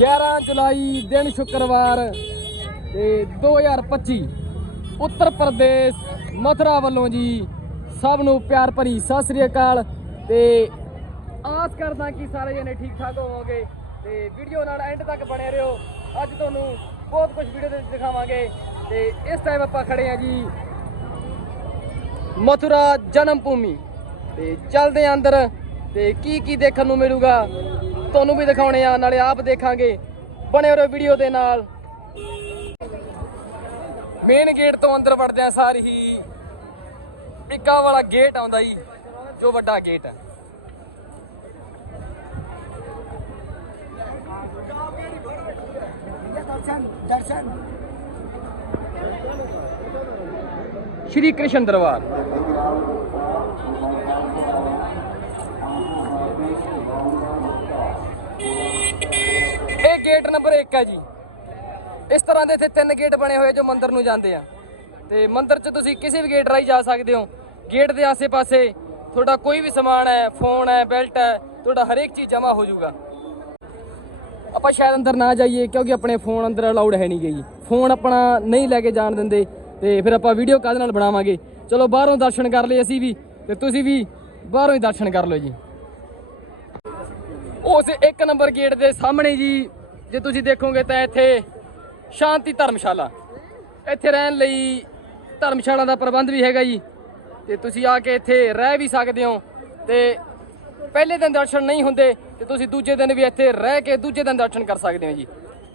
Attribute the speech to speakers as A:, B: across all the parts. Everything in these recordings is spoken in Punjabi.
A: 11 ਜੁਲਾਈ, ਦਿਨ ਸ਼ੁੱਕਰਵਾਰ ਤੇ 2025 ਉੱਤਰ ਪ੍ਰਦੇਸ਼, ਮਥੁਰਾ ਵੱਲੋਂ ਜੀ, ਸਭ ਨੂੰ ਪਿਆਰ ਭਰੀ ਸਤਿ ਸ੍ਰੀ ਅਕਾਲ ਤੇ ਆਸ ਕਰਦਾ ਕਿ ਸਾਰੇ ਜਣੇ ਠੀਕ ਠਾਕ ਹੋਵੋਗੇ ਤੇ ਵੀਡੀਓ ਨਾਲ ਐਂਡ ਤੱਕ ਬਣੇ ਰਹੋ। ਅੱਜ ਤੁਹਾਨੂੰ ਬਹੁਤ ਕੁਝ ਵੀਡੀਓ ਦੇ ਵਿੱਚ ਦਿਖਾਵਾਂਗੇ ਤੇ ਇਸ ਟਾਈਮ ਆਪਾਂ ਖੜੇ ਆ ਜੀ ਮਥੁਰਾ ਜਨਮ ਭੂਮੀ ਤੇ ਚੱਲਦੇ ਆਂ ਅੰਦਰ ਤੇ ਕੀ ਕੀ ਦੇਖਣ ਨੂੰ ਮਿਲੂਗਾ। ਤੁਹਾਨੂੰ ਵੀ ਦਿਖਾਉਣੇ ਆ, ਨਾਲੇ ਆਪ ਦੇਖਾਂਗੇ। ਬਣੇ ਰਹੋ ਵੀਡੀਓ ਦੇ ਨਾਲ। ਮੇਨ ਗੇਟ ਤੋਂ ਅੰਦਰ ਵੜਦੇ ਆ ਸਾਰ ਹੀ ਪਿੱਕਾ ਵਾਲਾ ਗੇਟ ਆਉਂਦਾ ਜੀ, ਜੋ ਵੱਡਾ ਗੇਟ ਹੈ ਸ਼੍ਰੀ ਕ੍ਰਿਸ਼ਨ ਦਰਬਾਰ। ਗੇਟ ਨੰਬਰ 1 ਹੈ ਜੀ। ਇਸ ਤਰ੍ਹਾਂ ਦੇ ਇੱਥੇ ਤਿੰਨ ਗੇਟ ਬਣੇ ਹੋਏ ਜੋ ਮੰਦਿਰ ਨੂੰ ਜਾਂਦੇ ਆ। ਤੇ ਮੰਦਿਰ 'ਚ ਤੁਸੀਂ ਕਿਸੇ ਵੀ ਗੇਟ ਰਾਹੀਂ ਜਾ ਸਕਦੇ ਹੋ। ਗੇਟ ਦੇ ਆਸੇ-ਪਾਸੇ ਤੁਹਾਡਾ ਕੋਈ ਵੀ ਸਮਾਨ ਹੈ, ਫੋਨ ਹੈ, ਬੈਲਟ ਹੈ, ਤੁਹਾਡਾ ਹਰੇਕ ਚੀਜ਼ ਜਮ੍ਹਾਂ ਹੋ ਜਾਊਗਾ। ਆਪਾਂ ਸ਼ਾਇਦ ਅੰਦਰ ਨਾ ਜਾਈਏ ਕਿਉਂਕਿ ਆਪਣੇ ਫੋਨ ਅੰਦਰ ਅਲਾਉਡ ਹੈ ਨਹੀਂ ਗਈ ਫੋਨ ਆਪਣਾ ਨਹੀਂ ਲੈ ਕੇ ਜਾਣ ਦਿੰਦੇ ਤੇ ਫਿਰ ਆਪਾਂ ਵੀਡੀਓ ਕਾਹਦੇ ਨਾਲ ਬਣਾਵਾਂਗੇ? ਚਲੋ ਬਾਹਰੋਂ ਦਰਸ਼ਨ ਕਰ ਲਏ ਅਸੀਂ ਵੀ ਤੇ ਤੁਸੀਂ ਵੀ ਬਾਹਰੋਂ ਹੀ ਦਰਸ਼ਨ ਕਰ ਲਓ ਜੀ। ਉਸ ਇੱਕ ਨੰਬਰ ਗੇਟ ਦੇ ਸਾਹਮਣੇ ਜੀ ਜੇ ਤੁਸੀਂ ਦੇਖੋਗੇ ਤਾਂ ਇੱਥੇ ਸ਼ਾਂਤੀ ਧਰਮਸ਼ਾਲਾ। ਇੱਥੇ ਰਹਿਣ ਲਈ ਧਰਮਸ਼ਾਲਾ ਦਾ ਪ੍ਰਬੰਧ ਵੀ ਹੈਗਾ ਜੀ। ਤੇ ਤੁਸੀਂ ਆ ਕੇ ਇੱਥੇ ਰਹਿ ਵੀ ਸਕਦੇ ਹੋ ਤੇ ਪਹਿਲੇ ਦਿਨ ਦਰਸ਼ਨ ਨਹੀਂ ਹੁੰਦੇ ਤੇ ਤੁਸੀਂ ਦੂਜੇ ਦਿਨ ਵੀ ਇੱਥੇ ਰਹਿ ਕੇ ਦੂਜੇ ਦਿਨ ਦਰਸ਼ਨ ਕਰ ਸਕਦੇ ਹੋ ਜੀ।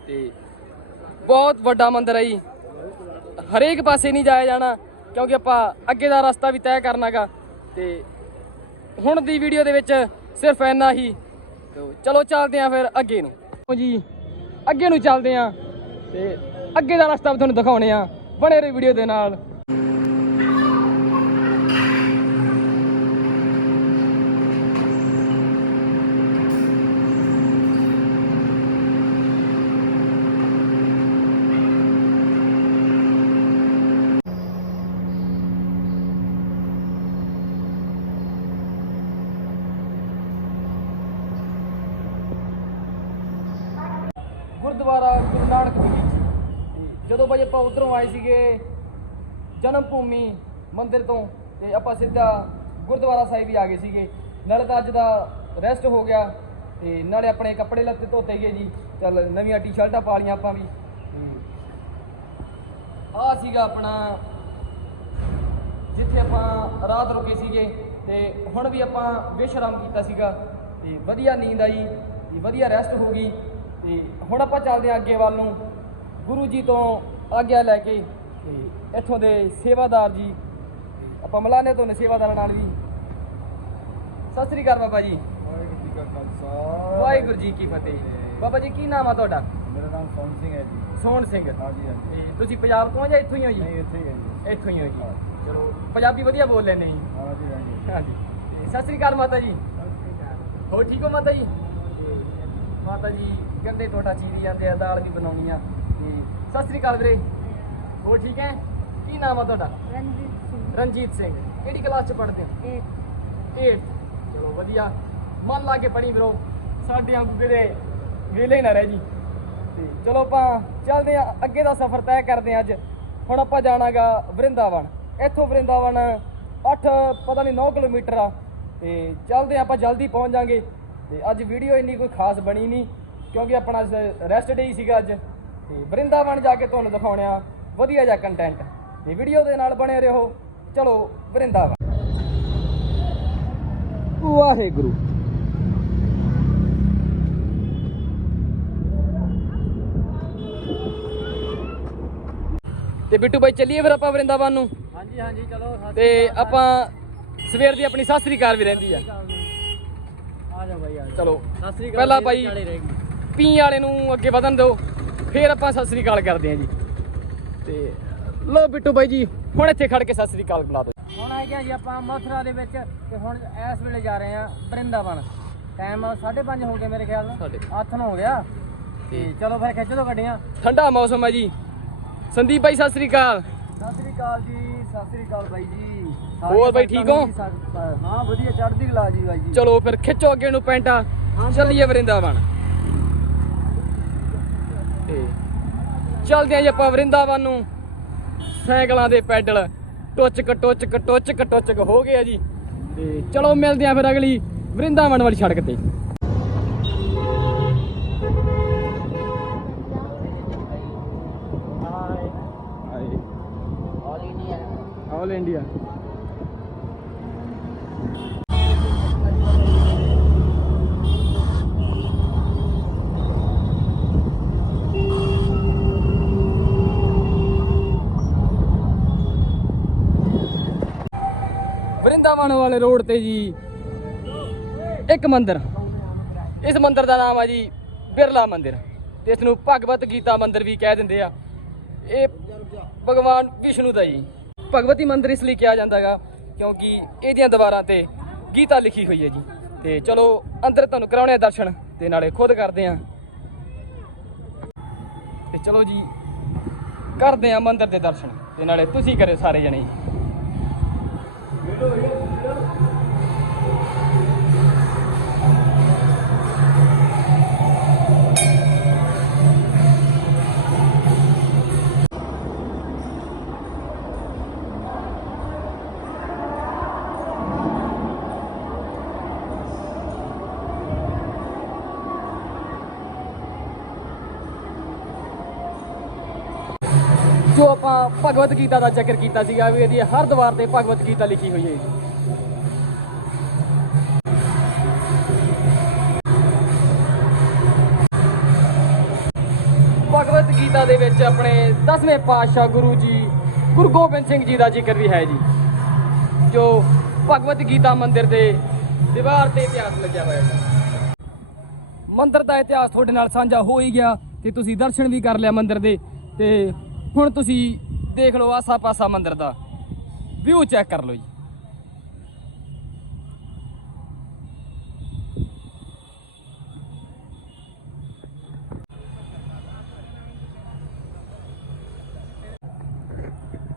A: ਤੇ ਬਹੁਤ ਵੱਡਾ ਮੰਦਿਰ ਹੈ ਜੀ। ਹਰੇਕ ਪਾਸੇ ਨਹੀਂ ਜਾਇਆ ਜਾਣਾ ਕਿਉਂਕਿ ਆਪਾਂ ਅੱਗੇ ਦਾ ਰਸਤਾ ਵੀ ਤੈਅ ਕਰਨਾਗਾ ਤੇ ਹੁਣ ਦੀ ਵੀਡੀਓ ਦੇ ਵਿੱਚ ਸਿਰਫ ਇੰਨਾ ਹੀ। ਚਲੋ ਚੱਲਦੇ ਆਂ ਫਿਰ ਅੱਗੇ ਨੂੰ। ਜੀ ਅੱਗੇ ਨੂੰ ਚੱਲਦੇ ਆਂ ਤੇ ਅੱਗੇ ਦਾ ਰਸਤਾ ਵੀ ਤੁਹਾਨੂੰ ਦਿਖਾਉਣੇ ਆ ਬਣੇ ਰਹੋ ਵੀਡੀਓ ਦੇ ਨਾਲ। ਗੁਰਦੁਆਰਾ ਗੁਰੂ ਨਾਨਕ ਦੇਵ ਜਦੋਂ ਬਾਈ ਆਪਾਂ ਉਧਰੋਂ ਆਏ ਸੀਗੇ ਜਨਮ ਭੂਮੀ ਮੰਦਿਰ ਤੋਂ ਤੇ ਆਪਾਂ ਸਿੱਧਾ ਗੁਰਦੁਆਰਾ ਸਾਹਿਬ ਵੀ ਆ ਗਏ ਸੀਗੇ। ਨਾਲੇ ਤਾਂ ਅੱਜ ਦਾ ਰੈਸਟ ਹੋ ਗਿਆ ਤੇ ਨਾਲੇ ਆਪਣੇ ਕੱਪੜੇ ਲੱਤੇ ਧੋਤੇ ਗਏ ਜੀ। ਚੱਲ ਨਵੀਆਂ ਟੀ-ਸ਼ਰਟਾਂ ਪਾ ਲਈਆਂ ਆਪਾਂ ਵੀ। ਆ ਸੀਗਾ ਆਪਣਾ ਜਿੱਥੇ ਆਪਾਂ ਰਾਤ ਰੁਕੇ ਸੀਗੇ ਤੇ ਹੁਣ ਵੀ ਆਪਾਂ ਵਿਸ਼ਰਾਮ ਕੀਤਾ ਸੀਗਾ। ਤੇ ਵਧੀਆ ਨੀਂਦ ਆਈ, ਤੇ ਵਧੀਆ ਰੈਸਟ ਹੋ ਗਈ। ਤੇ ਹੁਣ ਆਪਾਂ ਚੱਲਦੇ ਹਾਂ ਅੱਗੇ ਵੱਲ ਨੂੰ। ਗੁਰੂ ਜੀ ਤੋਂ ਆਗਿਆ ਲੈ ਕੇ ਤੇ ਇੱਥੋਂ ਦੇ ਸੇਵਾਦਾਰ ਜੀ ਆਪਾਂ ਮਿਲਾਨੇ ਤੋਂ ਨੇ ਸੇਵਾਦਾਰਾਂ ਨਾਲ ਵੀ। ਸਤਿ ਸ੍ਰੀ ਅਕਾਲ ਬਾਬਾ ਜੀ।
B: ਵਾਹਿਗੁਰੂ ਜੀ ਕਾ ਖਾਲਸਾ।
A: ਵਾਹਿਗੁਰੂ ਜੀ ਕੀ ਫਤਿਹ। ਬਾਬਾ ਜੀ ਕੀ ਨਾਮ ਆ ਤੁਹਾਡਾ?
B: ਮੇਰਾ ਨਾਮ ਸੋਹਣ ਸਿੰਘ ਹੈ ਜੀ।
A: ਸੋਹਣ ਸਿੰਘ।
B: ਹਾਂਜੀ ਹਾਂਜੀ।
A: ਤੁਸੀਂ ਪੰਜਾਬ ਤੋਂ ਆ ਜਾਂ ਇੱਥੋਂ ਹੀ ਹੋ ਜੀ?
B: ਨਹੀਂ ਇੱਥੇ ਹੀ ਹੈ ਜੀ।
A: ਇੱਥੋਂ ਹੀ ਹੋ ਜੀ। ਚਲੋ ਪੰਜਾਬੀ ਵਧੀਆ ਬੋਲ ਲੈਂਦੇ ਜੀ।
B: ਹਾਂਜੀ ਹਾਂਜੀ।
A: ਹਾਂਜੀ। ਸਤਿ ਸ੍ਰੀ ਅਕਾਲ ਮਾਤਾ ਜੀ। ਹੋ ਠੀਕ ਹੋ ਮਾਤਾ ਜੀ? ਮਾਤਾ ਜੀ ਕਹਿੰਦੇ ਤੁਹਾਡਾ ਚੀਰੀ ਜਾਂਦੇ ਆ ਦਾਲ ਵੀ ਬਣਾਉਣੀ ਆ। ਤੇ ਸਤਿ ਸ੍ਰੀ ਅਕਾਲ ਵੀਰੇ। ਹੋ ਠੀਕ ਹੈ? ਕੀ ਨਾਮ ਆ ਤੁਹਾਡਾ?
C: ਰਣਜੀਤ ਸਿੰਘ।
A: ਰਣਜੀਤ ਸਿੰਘ। ਕਿਹੜੀ ਕਲਾਸ ਚ ਪੜ੍ਹਦੇ ਹੋ?
C: ਇਹ
A: 8 ਚਲੋ ਵਧੀਆ। ਮਨ ਲਾ ਕੇ ਪੜ੍ਹੀ ਵੀਰੋ। ਸਾਡੇ ਵਾਂਗੂ ਕਿਤੇ ਵੇਲੇ ਨਾ ਰਹਿ ਜੀ। ਤੇ ਚਲੋ ਆਪਾਂ ਚੱਲਦੇ ਆ ਅੱਗੇ ਦਾ ਸਫ਼ਰ ਤੈਅ ਕਰਦੇ ਆ ਅੱਜ। ਹੁਣ ਆਪਾਂ ਜਾਣਾਗਾ ਵਰਿੰਦਾਵਨ। ਇੱਥੋਂ ਵਰਿੰਦਾਵਨ 8 ਪਤਾ ਨਹੀਂ 9 ਕਿਲੋਮੀਟਰ ਆ। ਤੇ ਚੱਲਦੇ ਆਪਾਂ ਜਲਦੀ ਪਹੁੰਚ ਜਾਾਂਗੇ। ਤੇ ਅੱਜ ਵੀਡੀਓ ਇੰਨੀ ਕੋਈ ਖਾਸ ਬਣੀ ਨਹੀਂ। ਕਿਉਂਕਿ ਆਪਣਾ ਰੈਸਟ ਡੇ ਹੀ ਸੀਗਾ ਅੱਜ। ਤੇ ਵਰਿੰਦਾਵਨ ਜਾ ਕੇ ਤੁਹਾਨੂੰ ਦਿਖਾਉਣਿਆ ਵਧੀਆ ਜਿਹਾ ਕੰਟੈਂਟ ਤੇ ਵੀਡੀਓ ਦੇ ਨਾਲ ਬਣੇ ਰਹੋ। ਚਲੋ ਵਰਿੰਦਾਵਨ। ਵਾਹਿਗੁਰੂ। ਤੇ ਬਿੱਟੂ ਬਾਈ ਚੱਲੀਏ ਫਿਰ ਆਪਾਂ ਵਰਿੰਦਾਵਨ ਨੂੰ?
B: ਹਾਂਜੀ ਹਾਂਜੀ ਚਲੋ
A: ਤੇ ਆਪਾਂ ਸਵੇਰ ਦੀ ਆਪਣੀ ਸਤਿ ਸ੍ਰੀ ਅਕਾਲ ਵੀ ਰਹਿੰਦੀ ਆ।
B: ਆ ਜਾ ਭਾਈ ਆ
A: ਚਲੋ। ਪਹਿਲਾਂ ਭਾਈ ਪੀ ਵਾਲੇ ਨੂੰ ਅੱਗੇ ਵਧਣ ਦਿਓ ਫਿਰ ਆਪਾਂ ਸਤਿ ਸ੍ਰੀ ਅਕਾਲ ਕਰਦੇ ਹਾਂ ਜੀ। ਤੇ ਲੋ ਬਿੱਟੂ ਬਾਈ ਜੀ ਹੁਣ ਇੱਥੇ ਖੜ ਕੇ ਸਤਿ ਸ੍ਰੀ ਅਕਾਲ ਬੁਲਾ ਦਿਓ।
B: ਹੁਣ ਆ ਗਿਆ ਜੀ ਆਪਾਂ ਮਥੁਰਾ ਦੇ ਵਿੱਚ ਤੇ ਹੁਣ ਇਸ ਵੇਲੇ ਜਾ ਰਹੇ ਆ ਬ੍ਰਿੰਦਾਵਨ। ਟਾਈਮ 5:30 ਹੋ ਗਏ ਮੇਰੇ ਖਿਆਲ ਨਾਲ।
A: ਸਾਡੇ
B: 8 ਹੋ ਗਿਆ। ਤੇ ਚਲੋ ਫਿਰ ਖਿੱਚ ਦੋ ਗੱਡੀਆਂ।
A: ਠੰਡਾ ਮੌਸਮ ਹੈ ਜੀ। ਸੰਦੀਪ ਬਾਈ ਸਤਿ ਸ੍ਰੀ ਅਕਾਲ।
B: ਸਤਿ ਸ੍ਰੀ ਅਕਾਲ ਜੀ ਸਤਿ ਸ੍ਰੀ ਅਕਾਲ ਬਾਈ ਜੀ।
A: ਹੋਰ ਬਾਈ ਠੀਕ ਹੋ?
B: ਹਾਂ ਵਧੀਆ ਚੜ੍ਹਦੀ ਕਲਾ ਜੀ ਬਾਈ ਜੀ।
A: ਚਲੋ ਫਿਰ ਖਿੱਚੋ ਅੱਗੇ ਨੂੰ ਪੈਂਟਾ। ਚੱਲੀਏ ਵਰਿੰਦਾਵਨ ਤੇ ਚੱਲਦੇ ਆਂ ਜੀ ਆਪਾਂ ਵਰਿੰਦਾਵਨ ਨੂੰ। ਸਾਈਕਲਾਂ ਦੇ ਪੈਡਲ। ਟੁੱਚਕ ਟੁੱਚਕ ਟੁੱਚਕ ਟੁੱਚਕ ਹੋ ਗਏ ਆ ਜੀ। ਤੇ ਚਲੋ ਮਿਲਦੇ ਆਂ ਫਿਰ ਅਗਲੀ ਵਰਿੰਦਾਵਨ ਵਾਲੀ ਸੜਕ ਤੇ। ਵਰਿੰਦਾਵਨ ਵਾਲੇ ਰੋਡ ਤੇ ਜੀ। ਇੱਕ ਮੰਦਿਰ। ਇਸ ਮੰਦਿਰ ਦਾ ਨਾਮ ਆ ਜੀ ਬਿਰਲਾ ਮੰਦਿਰ। ਤੇ ਇਸ ਨੂੰ ਭਗਵਤ ਗੀਤਾ ਮੰਦਿਰ ਵੀ ਕਹਿ ਦਿੰਦੇ ਆ। ਇਹ ਭਗਵਾਨ ਵਿਸ਼ਨੂੰ ਦਾ ਜੀ। ਭਗਵਤੀ ਮੰਦਿਰ ਇਸ ਲਈ ਕਿਹਾ ਜਾਂਦਾ ਹੈਗਾ ਕਿਉਂਕਿ ਇਹਦੀਆਂ ਦੀਵਾਰਾਂ ਤੇ ਗੀਤਾ ਲਿਖੀ ਹੋਈ ਹੈ ਜੀ। ਤੇ ਚਲੋ ਅੰਦਰ ਤੁਹਾਨੂੰ ਕਰਾਉਣੇ ਆ ਦਰਸ਼ਨ, ਤੇ ਨਾਲੇ ਖੁਦ ਕਰਦੇ ਆ। ਤੇ ਚਲੋ ਜੀ, ਕਰਦੇ ਆ ਮੰਦਿਰ ਦੇ ਦਰਸ਼ਨ, ਤੇ ਨਾਲੇ ਤੁਸੀਂ ਕਰਿਓ ਸਾਰੇ ਜਣੇ। ਜੋ ਜੋ ਆਪਾਂ ਭਗਵਤ ਗੀਤਾ ਦਾ ਜ਼ਿਕਰ ਕੀਤਾ ਸੀਗਾ ਵੀ ਇਹਦੀ ਹਰ ਦੀਵਾਰ ਤੇ ਭਗਵਤ ਗੀਤਾ ਲਿਖੀ ਹੋਈ ਹੈ ਭਗਵਤ ਗੀਤਾ ਦੇ ਵਿੱਚ ਆਪਣੇ 10ਵੇਂ ਪਾਤਸ਼ਾਹ ਗੁਰੂ ਜੀ, ਗੁਰੂ ਗੋਬਿੰਦ ਸਿੰਘ ਜੀ ਦਾ ਜ਼ਿਕਰ ਵੀ ਹੈ ਜੀ, ਜੋ ਭਗਵਤ ਗੀਤਾ ਮੰਦਿਰ ਦੇ ਦੀਵਾਰ ਤੇ ਇਤਿਹਾਸ ਲੱਗਿਆ ਹੋਇਆ ਹੈ। ਮੰਦਿਰ ਦਾ ਇਤਿਹਾਸ ਤੁਹਾਡੇ ਨਾਲ ਸਾਂਝਾ ਹੋ ਹੀ ਗਿਆ ਤੇ ਤੁਸੀਂ ਦਰਸ਼ਨ ਵੀ ਕਰ ਲਿਆ ਮੰਦਿਰ ਦੇ ਤੇ ਹੁਣ ਤੁਸੀਂ ਦੇਖ ਲਓ ਆਸਾ ਪਾਸਾ ਮੰਦਿਰ ਦਾ। ਵਿਊ ਚੈੱਕ ਕਰ ਲਓ ਜੀ।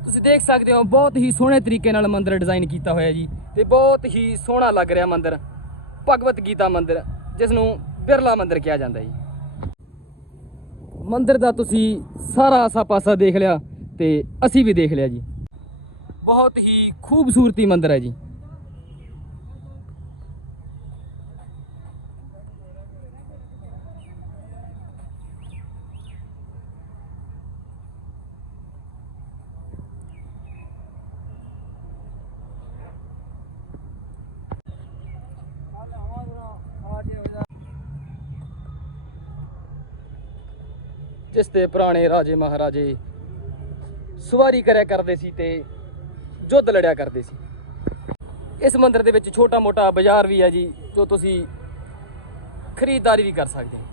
A: ਤੁਸੀਂ ਦੇਖ ਸਕਦੇ ਹੋ, ਬਹੁਤ ਹੀ ਸੋਹਣੇ ਤਰੀਕੇ ਨਾਲ ਮੰਦਿਰ ਡਿਜ਼ਾਈਨ ਕੀਤਾ ਹੋਇਆ ਜੀ ਤੇ ਬਹੁਤ ਹੀ ਸੋਹਣਾ ਲੱਗ ਰਿਹਾ ਮੰਦਿਰ। ਭਗਵਤ ਗੀਤਾ ਮੰਦਿਰ ਜਿਸ ਨੂੰ ਬਿਰਲਾ ਮੰਦਿਰ ਕਿਹਾ ਜਾਂਦਾ ਜੀ। ਮੰਦਿਰ ਦਾ ਤੁਸੀਂ ਸਾਰਾ ਆਸਾ ਪਾਸਾ ਦੇਖ ਲਿਆ ਤੇ ਅਸੀਂ ਵੀ ਦੇਖ ਲਿਆ ਜੀ। ਬਹੁਤ ਹੀ ਖੂਬਸੂਰਤੀ ਮੰਦਿਰ ਹੈ ਜੀ। ਜਿਸ ਤੇ ਪੁਰਾਣੇ ਰਾਜੇ ਮਹਾਰਾਜੇ ਸਵਾਰੀ ਕਰਿਆ ਕਰਦੇ ਸੀ ਤੇ ਯੁੱਧ ਲੜਿਆ ਕਰਦੇ ਸੀ। ਇਸ ਮੰਦਿਰ ਦੇ ਵਿੱਚ ਛੋਟਾ ਮੋਟਾ ਬਾਜ਼ਾਰ ਵੀ ਹੈ ਜੀ, ਜੋ ਤੁਸੀਂ ਖਰੀਦਦਾਰੀ ਵੀ ਕਰ ਸਕਦੇ ਹੋ।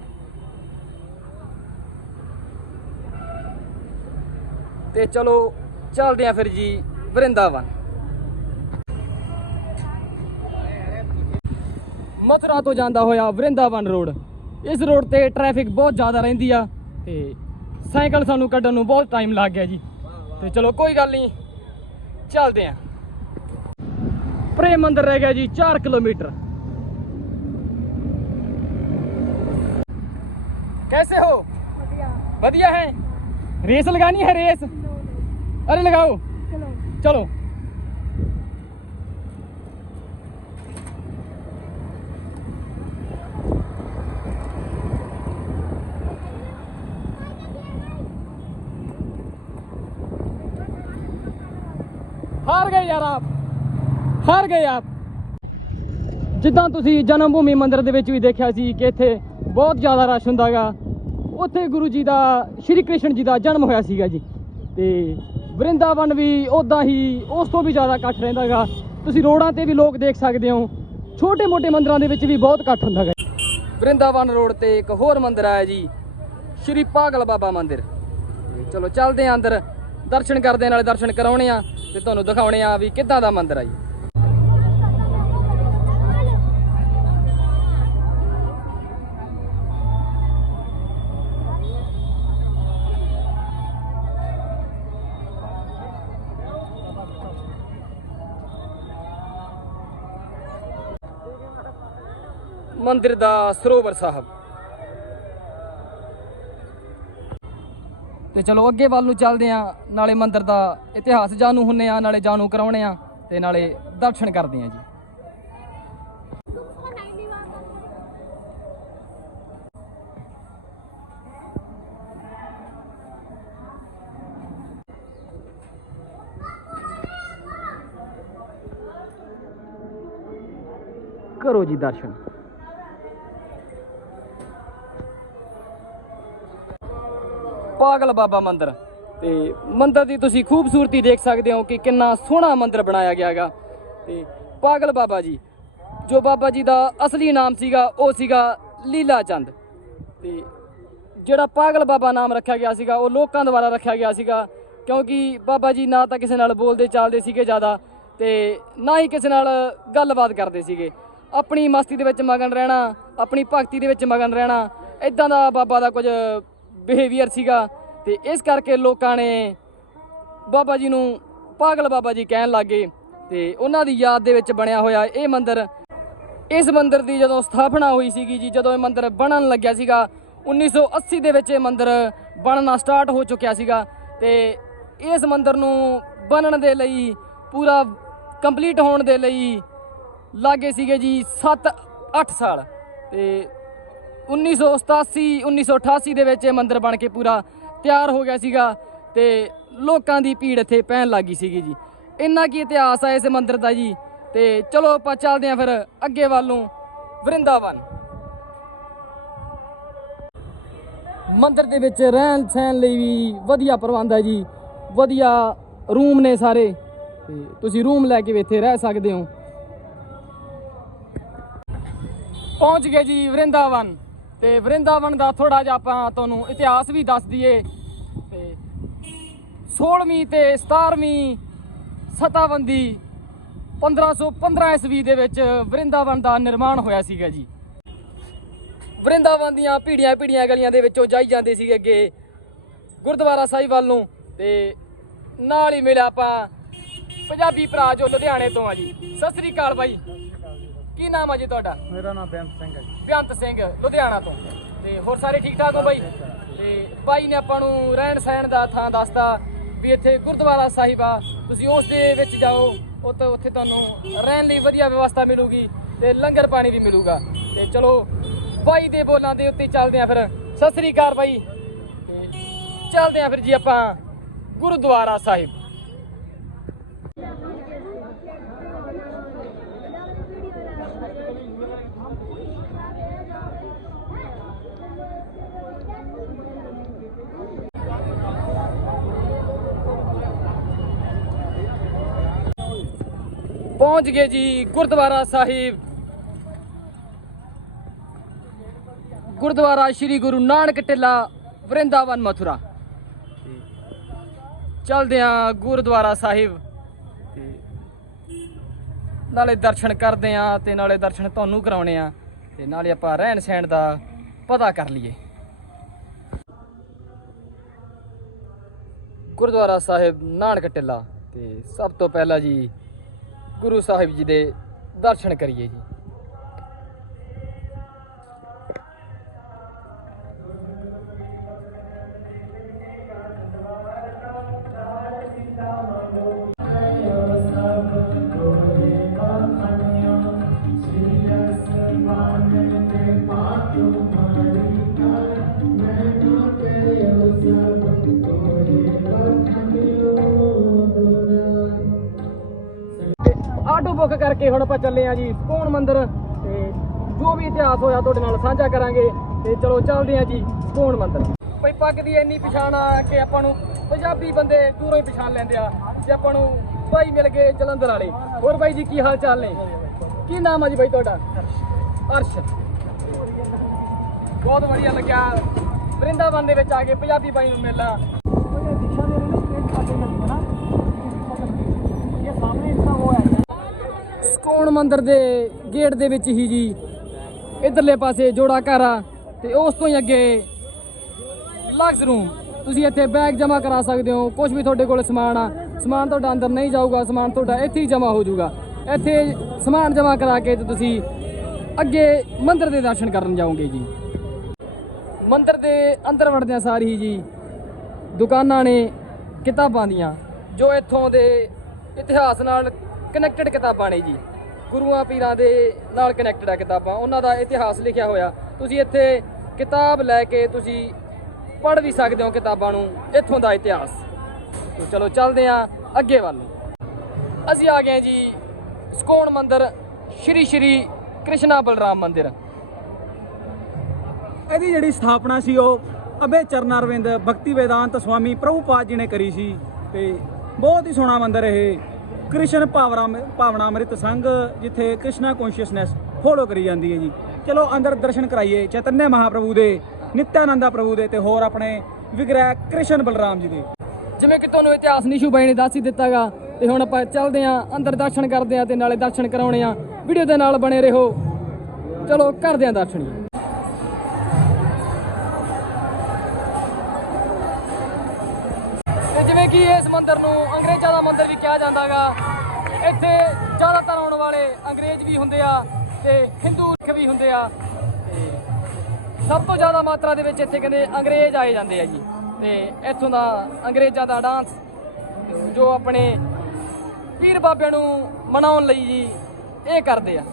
A: ਤੇ ਚਲੋ, ਚੱਲਦੇ ਆਂ ਫਿਰ ਜੀ ਵਰਿੰਦਾਵਨ। ਮਥੁਰਾ ਤੋਂ ਜਾਂਦਾ ਹੋਇਆ ਵਰਿੰਦਾਵਨ ਰੋਡ। ਇਸ ਰੋਡ ਤੇ ਟ੍ਰੈਫਿਕ ਬਹੁਤ ਜ਼ਿਆਦਾ ਰਹਿੰਦੀ ਆ ਤੇ ਸਾਈਕਲ ਸਾਨੂੰ ਕੱਢਣ ਨੂੰ ਬਹੁਤ ਟਾਈਮ ਲੱਗ ਗਿਆ ਜੀ ਤੇ ਚਲੋ ਕੋਈ ਗੱਲ ਨਹੀਂ ਚੱਲਦੇ ਆਂ ਪ੍ਰੇਮ ਮੰਦਿਰ ਰਹਿ ਗਿਆ ਜੀ 4 ਕਿਲੋਮੀਟਰ कैसे हो
C: बढ़िया
A: बढ़िया है रेस लगानी है रेस अरे लगाओ
C: चलो
A: ਗਏ ਯਾਰ ਆਪ। ਹਾਰ ਗਏ ਆਪ। ਜਿੱਦਾਂ ਤੁਸੀਂ ਜਨਮ ਭੂਮੀ ਮੰਦਿਰ ਦੇ ਵਿੱਚ ਵੀ ਦੇਖਿਆ ਸੀ ਕਿ ਇੱਥੇ ਬਹੁਤ ਜ਼ਿਆਦਾ ਰਸ਼ ਹੁੰਦਾਗਾ ਉੱਥੇ ਗੁਰੂ ਜੀ ਦਾ, ਸ਼੍ਰੀ ਕ੍ਰਿਸ਼ਨ ਜੀ ਦਾ ਜਨਮ ਹੋਇਆ ਸੀਗਾ ਜੀ। ਤੇ ਵਰਿੰਦਾਵਨ ਵੀ ਉਦਾਂ ਹੀ, ਉਸ ਤੋਂ ਵੀ ਜ਼ਿਆਦਾ ਇਕੱਠ ਰਹਿੰਦਾਗਾ ਤੁਸੀਂ ਰੋਡਾਂ ਤੇ ਵੀ ਲੋਕ ਦੇਖ ਸਕਦੇ ਹੋ। ਛੋਟੇ-ਮੋਟੇ ਮੰਦਰਾਂ ਦੇ ਵਿੱਚ ਵੀ ਬਹੁਤ ਇਕੱਠ ਹੁੰਦਾਗਾ ਵਰਿੰਦਾਵਨ ਰੋਡ ਤੇ ਇੱਕ ਹੋਰ ਮੰਦਿਰ ਆਇਆ ਜੀ। ਸ਼੍ਰੀ ਪਾਗਲ ਬਾਬਾ ਮੰਦਿਰ। ਚਲੋ ਚੱਲਦੇ ਆਂ ਅੰਦਰ। ਦਰਸ਼ਨ ਕਰਦੇ ਨਾਲੇ ਦਰਸ਼ਨ ਕਰਾਉਣੇ ਆ। ਤੇ ਤੁਹਾਨੂੰ ਦਿਖਾਉਣੇ ਆ ਵੀ ਕਿੱਦਾਂ ਦਾ ਮੰਦਿਰ ਆ ਜੀ। ਮੰਦਿਰ ਦਾ ਸਰੋਵਰ ਸਾਹਿਬ। ਤੇ ਚਲੋ ਅੱਗੇ ਵੱਲ ਨੂੰ ਚੱਲਦੇ ਆ ਨਾਲੇ ਮੰਦਿਰ ਦਾ ਇਤਿਹਾਸ ਜਾਣੂ ਹੁੰਨੇ ਆ ਨਾਲੇ ਜਾਣੂ ਕਰਾਉਣੇ ਆ ਤੇ ਨਾਲੇ ਦਰਸ਼ਨ ਕਰਦੇ ਆ ਜੀ। ਕਰੋ ਜੀ ਦਰਸ਼ਨ। ਪਾਗਲ ਬਾਬਾ ਮੰਦਿਰ। ਤੇ ਮੰਦਿਰ ਦੀ ਤੁਸੀਂ ਖੂਬਸੂਰਤੀ ਦੇਖ ਸਕਦੇ ਹੋ ਕਿ ਕਿੰਨਾ ਸੋਹਣਾ ਮੰਦਿਰ ਬਣਾਇਆ ਗਿਆ ਹੈਗਾ। ਤੇ ਪਾਗਲ ਬਾਬਾ ਜੀ, ਜੋ ਬਾਬਾ ਜੀ ਦਾ ਅਸਲੀ ਨਾਮ ਸੀਗਾ, ਉਹ ਸੀਗਾ ਲੀਲਾ ਚੰਦ। ਤੇ ਜਿਹੜਾ ਪਾਗਲ ਬਾਬਾ ਨਾਮ ਰੱਖਿਆ ਗਿਆ ਸੀਗਾ, ਉਹ ਲੋਕਾਂ ਦੁਆਰਾ ਰੱਖਿਆ ਗਿਆ ਸੀਗਾ। ਕਿਉਂਕਿ ਬਾਬਾ ਜੀ ਨਾ ਤਾਂ ਕਿਸੇ ਨਾਲ ਬੋਲਦੇ ਚਾਲਦੇ ਸੀਗੇ ਜ਼ਿਆਦਾ, ਤੇ ਨਾ ਹੀ ਕਿਸੇ ਨਾਲ ਗੱਲਬਾਤ ਕਰਦੇ ਸੀਗੇ। ਆਪਣੀ ਮਸਤੀ ਦੇ ਵਿੱਚ ਮਗਨ ਰਹਿਣਾ, ਆਪਣੀ ਭਗਤੀ ਦੇ ਵਿੱਚ ਮਗਨ ਰਹਿਣਾ ਇਦਾਂ ਦਾ ਬਾਬਾ ਦਾ ਕੁਝ ਬਿਹੇਵੀਅਰ ਸੀਗਾ ਤੇ ਇਸ ਕਰਕੇ ਲੋਕਾਂ ਨੇ ਬਾਬਾ ਜੀ ਨੂੰ ਪਾਗਲ ਬਾਬਾ ਜੀ ਕਹਿਣ ਲੱਗੇ ਤੇ ਉਹਨਾਂ ਦੀ ਯਾਦ ਦੇ ਵਿੱਚ ਬਣਿਆ ਹੋਇਆ ਇਹ ਮੰਦਿਰ। ਇਸ ਮੰਦਿਰ ਦੀ ਜਦੋਂ ਸਥਾਪਨਾ ਹੋਈ ਸੀਗੀ ਜੀ, ਜਦੋਂ ਇਹ ਮੰਦਿਰ ਬਣਨ ਲੱਗਿਆ ਸੀਗਾ 1980 ਦੇ ਵਿੱਚ ਇਹ ਮੰਦਿਰ ਬਣਨਾ ਸਟਾਰਟ ਹੋ ਚੁੱਕਿਆ ਸੀਗਾ ਤੇ ਇਸ ਮੰਦਿਰ ਨੂੰ ਬਣਨ ਦੇ ਲਈ, ਪੂਰਾ ਕੰਪਲੀਟ ਹੋਣ ਦੇ ਲਈ ਲਾਗੇ ਸੀਗੇ ਜੀ 7-8 ਸਾਲ ਤੇ 1987 1988 ਦੇ ਵਿੱਚ ਇਹ ਮੰਦਿਰ ਬਣ ਕੇ ਪੂਰਾ ਤਿਆਰ ਹੋ ਗਿਆ ਸੀਗਾ ਤੇ ਲੋਕਾਂ ਦੀ ਭੀੜ ਇੱਥੇ ਪੈਣ ਲੱਗੀ ਸੀਗੀ ਜੀ। ਇੰਨਾ ਕੀ ਇਤਿਹਾਸ ਆ ਇਸ ਮੰਦਿਰ ਦਾ ਜੀ? ਤੇ ਚਲੋ ਆਪਾਂ ਚੱਲਦੇ ਆਂ ਫਿਰ ਅੱਗੇ ਵੱਲੋਂ ਵਰਿੰਦਾਵਨ। ਮੰਦਿਰ ਦੇ ਵਿੱਚ ਰਹਿਣ ਸਹਿਣ ਲਈ ਵੀ ਵਧੀਆ ਪ੍ਰਬੰਧ ਹੈ ਜੀ। ਵਧੀਆ ਰੂਮ ਨੇ ਸਾਰੇ। ਤੇ ਤੁਸੀਂ ਰੂਮ ਲੈ ਕੇ ਵੀ ਇੱਥੇ ਰਹਿ ਸਕਦੇ ਹੋ। ਪਹੁੰਚ ਗਏ ਜੀ ਵਰਿੰਦਾਵਨ। ਤੇ ਵਰਿੰਦਾਵਨ ਦਾ ਥੋੜਾ ਜਿਹਾ ਆਪਾਂ ਤੁਹਾਨੂੰ ਇਤਿਹਾਸ ਵੀ ਦੱਸ ਦਈਏ। ਤੇ 16ਵੀਂ ਤੇ 17ਵੀਂ ਸਤਾਬੰਦੀ 1515 ਈਸਵੀ ਦੇ ਵਿੱਚ ਵਰਿੰਦਾਵਨ ਦਾ ਨਿਰਮਾਣ ਹੋਇਆ ਸੀਗਾ ਜੀ। ਵਰਿੰਦਾਵਨ ਦੀਆਂ ਪੀੜੀਆਂ ਪੀੜੀਆਂ ਗਲੀਆਂ ਦੇ ਵਿੱਚੋਂ ਜਾਈ ਜਾਂਦੇ ਸੀਗੇ ਅੱਗੇ ਗੁਰਦੁਆਰਾ ਸਾਹਿਬ ਵੱਲ ਨੂੰ ਤੇ ਨਾਲ ਹੀ ਮਿਲਿਆ ਆਪਾਂ ਪੰਜਾਬੀ ਭਰਾ ਜੋ ਲੁਧਿਆਣੇ ਤੋਂ ਆ ਜੀ। ਸਤਿ ਸ੍ਰੀ ਅਕਾਲ ਬਾਈ। ਕੀ ਨਾਮ ਆ ਜੀ ਤੁਹਾਡਾ?
B: ਮੇਰਾ ਨਾਮ ਬੇਅੰਤ ਸਿੰਘ ਹੈ ਜੀ।
A: ਬੇਅੰਤ ਸਿੰਘ ਲੁਧਿਆਣਾ ਤੋਂ। ਤੇ ਹੋਰ ਸਾਰੇ ਠੀਕ ਠਾਕ ਹੋ ਬਾਈ? ਤੇ ਬਾਈ ਨੇ ਆਪਾਂ ਨੂੰ ਰਹਿਣ ਸਹਿਣ ਦਾ ਥਾਂ ਦੱਸਤਾ ਵੀ ਇੱਥੇ ਗੁਰਦੁਆਰਾ ਸਾਹਿਬ ਆ। ਤੁਸੀਂ ਉਸ ਦੇ ਵਿੱਚ ਜਾਓ ਉੱਥੇ ਉੱਥੇ ਤੁਹਾਨੂੰ ਰਹਿਣ ਲਈ ਵਧੀਆ ਵਿਵਸਥਾ ਮਿਲੂਗੀ ਤੇ ਲੰਗਰ ਪਾਣੀ ਵੀ ਮਿਲੂਗਾ। ਤੇ ਚਲੋ ਬਾਈ ਦੇ ਬੋਲਾਂ ਦੇ ਉੱਤੇ ਚੱਲਦੇ ਆ ਫਿਰ। ਸਤਿ ਸ੍ਰੀ ਅਕਾਲ ਬਾਈ। ਤੇ ਚੱਲਦੇ ਆ ਫਿਰ ਜੀ ਆਪਾਂ ਗੁਰਦੁਆਰਾ ਸਾਹਿਬ। ਪਹੁੰਚ ਗਏ ਜੀ ਗੁਰਦੁਆਰਾ ਸਾਹਿਬ। ਗੁਰਦੁਆਰਾ ਸ੍ਰੀ ਗੁਰੂ ਨਾਨਕ ਟਿੱਲਾ, ਵਰਿੰਦਾਵਨ, ਮਥੁਰਾ। ਚਲਦੇ ਆ ਗੁਰਦੁਆਰਾ ਸਾਹਿਬ। ਨਾਲੇ ਦਰਸ਼ਨ ਕਰਦੇ ਆ ਤੇ ਨਾਲੇ ਦਰਸ਼ਨ ਤੁਹਾਨੂੰ ਕਰਾਉਣੇ ਆ ਤੇ ਨਾਲੇ ਆਪਾਂ ਰਹਿਣ ਸਹਿਣ ਦਾ ਪਤਾ ਕਰ ਲਈਏ। ਗੁਰਦੁਆਰਾ ਸਾਹਿਬ, ਨਾਨਕ ਟਿੱਲਾ। ਤੇ ਸਭ ਤੋਂ ਪਹਿਲਾਂ ਜੀ ਗੁਰੂ ਸਾਹਿਬ ਜੀ ਦੇ ਦਰਸ਼ਨ ਕਰੀਏ ਜੀ। ਆਟੋ ਕਰਕੇ ਹੁਣ ਆਪਾਂ ਚੱਲੇ ਆ ਜੀ ਸਕੂਨ ਮੰਦਿਰ ਤੇ ਜੋ ਵੀ ਇਤਿਹਾਸ ਹੋਇਆ ਤੁਹਾਡੇ ਨਾਲ ਸਾਂਝਾ ਕਰਾਂਗੇ ਤੇ ਚਲੋ ਚੱਲਦੇ ਆ ਜੀ ਸਕੂਨ ਮੰਦਿਰ। ਭਈ ਪੱਗ ਦੀ ਇੰਨੀ ਪਛਾਣ ਆ ਕਿ ਆਪਾਂ ਨੂੰ ਪੰਜਾਬੀ ਬੰਦੇ ਦੂਰੋਂ ਹੀ ਪਛਾਣ ਲੈਂਦੇ ਆ ਤੇ ਆਪਾਂ ਨੂੰ ਭਾਈ ਮਿਲ ਗਏ ਜਲੰਧਰ ਵਾਲੇ। ਹੋਰ ਬਾਈ ਜੀ ਕੀ ਹਾਲ ਚਾਲ ਨੇ? ਕੀ ਨਾਮ ਆ ਜੀ ਬਾਈ ਤੁਹਾਡਾ? ਅਰਸ਼ ਬਹੁਤ ਵਧੀਆ ਲੱਗਿਆ। ਵਰਿੰਦਾਵਨ ਦੇ ਵਿੱਚ ਆ ਕੇ ਪੰਜਾਬੀ ਬਾਈ ਨੂੰ ਮਿਲਣਾ। ਸਕੋਣ ਮੰਦਰ ਦੇ ਗੇਟ ਦੇ ਵਿੱਚ ਹੀ ਜੀ, ਇਧਰਲੇ ਪਾਸੇ ਜੋੜਾ ਘਰ ਆ ਤੇ ਉਸ ਤੋਂ ਹੀ ਅੱਗੇ ਲਗਸ ਰੂਮ ਤੁਸੀਂ ਇੱਥੇ ਬੈਗ ਜਮ੍ਹਾਂ ਕਰਾ ਸਕਦੇ ਹੋ ਕੁਝ ਵੀ ਤੁਹਾਡੇ ਕੋਲ ਸਮਾਨ ਆ, ਸਮਾਨ ਤੁਹਾਡਾ ਅੰਦਰ ਨਹੀਂ ਜਾਊਗਾ, ਸਮਾਨ ਤੁਹਾਡਾ ਇੱਥੇ ਹੀ ਜਮ੍ਹਾਂ ਹੋ ਜਾਊਗਾ। ਇੱਥੇ ਸਮਾਨ ਜਮ੍ਹਾਂ ਕਰਾ ਕੇ ਤੇ ਤੁਸੀਂ ਅੱਗੇ ਮੰਦਰ ਦੇ ਦਰਸ਼ਨ ਕਰਨ ਜਾਓਗੇ ਜੀ। ਮੰਦਰ ਦੇ ਅੰਦਰ ਵੜਦਿਆਂ ਸਾਰ ਹੀ ਜੀ, ਦੁਕਾਨਾਂ ਨੇ ਕਿਤਾਬਾਂ ਦੀਆਂ, ਜੋ ਇੱਥੋਂ ਦੇ ਇਤਿਹਾਸ ਨਾਲ ਕਨੈਕਟਡ ਕਿਤਾਬਾਂ ਨੇ ਜੀ। ਗੁਰੂਆਂ ਪੀਰਾਂ ਦੇ ਨਾਲ ਕਨੈਕਟਡ ਆ ਕਿਤਾਬਾਂ, ਉਹਨਾਂ ਦਾ ਇਤਿਹਾਸ ਲਿਖਿਆ ਹੋਇਆ। ਤੁਸੀਂ ਇੱਥੇ ਕਿਤਾਬ ਲੈ ਕੇ ਤੁਸੀਂ ਪੜ੍ਹ ਵੀ ਸਕਦੇ ਹੋ ਕਿਤਾਬਾਂ ਨੂੰ, ਇੱਥੋਂ ਦਾ ਇਤਿਹਾਸ। ਤੋ ਚਲੋ ਚੱਲਦੇ ਹਾਂ ਅੱਗੇ ਵੱਲ। ਅਸੀਂ ਆ ਗਏ ਜੀ ਸਕੋਣ ਮੰਦਿਰ, ਸ਼੍ਰੀ ਸ਼੍ਰੀ ਕ੍ਰਿਸ਼ਨਾ ਬਲਰਾਮ ਮੰਦਿਰ।
D: ਇਹਦੀ ਜਿਹੜੀ ਸਥਾਪਨਾ ਸੀ ਉਹ ਅਬੇ ਚਰਨ ਅਰਵਿੰਦ ਭਗਤੀ ਵੇਦਾਂਤ ਸਵਾਮੀ ਪ੍ਰਭੂਪਾਦ ਜੀ ਨੇ ਕਰੀ ਸੀ ਤੇ ਬਹੁਤ ਹੀ ਸੋਹਣਾ ਮੰਦਿਰ ਇਹ। ਕ੍ਰਿਸ਼ਨ ਭਾਵਨਾ ਭਾਵਨਾ ਅੰਮ੍ਰਿਤ ਸੰਘ, ਜਿੱਥੇ ਕ੍ਰਿਸ਼ਨਾ ਕੌਨਸ਼ੀਅਸਨੈਸ ਫੋਲੋ ਕਰੀ ਜਾਂਦੀ ਹੈ ਜੀ। ਚਲੋ ਅੰਦਰ ਦਰਸ਼ਨ ਕਰਾਈਏ, ਚੈਤਨਯ ਮਹਾਪ੍ਰਭੂ ਦੇ, ਨਿਤਿਆਨੰਦਾ ਪ੍ਰਭੂ ਦੇ ਤੇ ਹੋਰ ਆਪਣੇ ਵਿਗ੍ਰਹਿ ਕ੍ਰਿਸ਼ਨ ਬਲਰਾਮ ਜੀ ਦੇ।
A: ਜਿਵੇਂ ਕਿ ਤੁਹਾਨੂੰ ਇਤਿਹਾਸ ਨਿਸ਼ੂ ਬਾਈ ਨੇ ਦੱਸ ਹੀ ਦਿੱਤਾਗਾ ਤੇ ਹੁਣ ਆਪਾਂ ਚੱਲਦੇ ਆਂ ਅੰਦਰ ਦਰਸ਼ਨ ਕਰਦੇ ਆਂ ਤੇ ਨਾਲੇ ਦਰਸ਼ਨ ਕਰਾਉਣੇ ਆ ਵੀਡੀਓ ਦੇ ਨਾਲ ਬਣੇ ਰਹੋ। ਚਲੋ ਕਰਦੇ ਆਂ ਦਰਸ਼ਨ ਕਿ ਇਸ ਮੰਦਿਰ ਨੂੰ ਅੰਗਰੇਜ਼ਾਂ ਦਾ ਮੰਦਿਰ ਵੀ ਕਿਹਾ ਜਾਂਦਾਗਾ। ਇੱਥੇ ਜ਼ਿਆਦਾਤਰ ਆਉਣ ਵਾਲੇ ਅੰਗਰੇਜ਼ ਵੀ ਹੁੰਦੇ ਆ ਤੇ ਹਿੰਦੂ ਸਿੱਖ ਵੀ ਹੁੰਦੇ ਆ। ਤੇ ਸਭ ਤੋਂ ਜ਼ਿਆਦਾ ਮਾਤਰਾ ਦੇ ਵਿੱਚ ਇੱਥੇ ਕਹਿੰਦੇ ਅੰਗਰੇਜ਼ ਆਏ ਜਾਂਦੇ ਆ ਜੀ। ਤੇ ਇੱਥੋਂ ਦਾ ਅੰਗਰੇਜ਼ਾਂ ਦਾ ਡਾਂਸ ਜੋ ਆਪਣੇ ਪੀਰ ਬਾਬਿਆਂ ਨੂੰ ਮਨਾਉਣ ਲਈ ਜੀ, ਇਹ ਕਰਦੇ ਆ।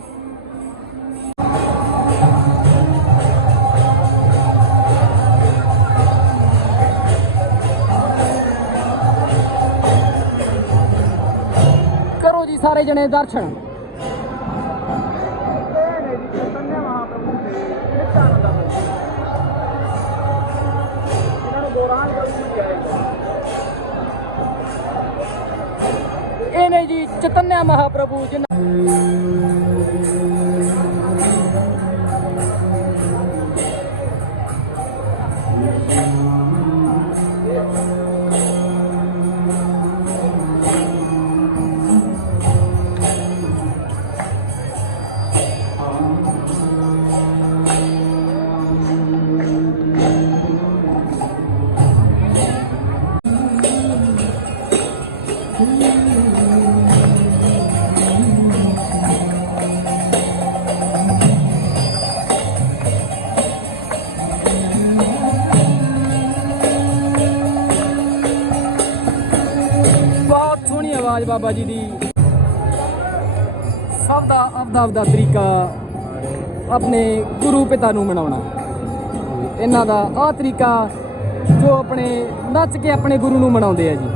A: ਸਾਰੇ ਜਣੇ ਦਰਸ਼ਨ। ਇਹ ਨੇ ਜੀ ਚਤਨਿਆ ਮਹਾਪ੍ਰਭੂ ਜਿਨ੍ਹਾਂ ਆਪਦਾ ਆਪਦਾ ਤਰੀਕਾ ਆਪਣੇ ਗੁਰੂ ਪਿਤਾ ਨੂੰ ਮਨਾਉਣਾ। ਇਹਨਾਂ ਦਾ ਆਹ ਤਰੀਕਾ ਜੋ ਆਪਣੇ ਨੱਚ ਕੇ ਆਪਣੇ ਗੁਰੂ ਨੂੰ ਮਨਾਉਂਦੇ ਆ ਜੀ।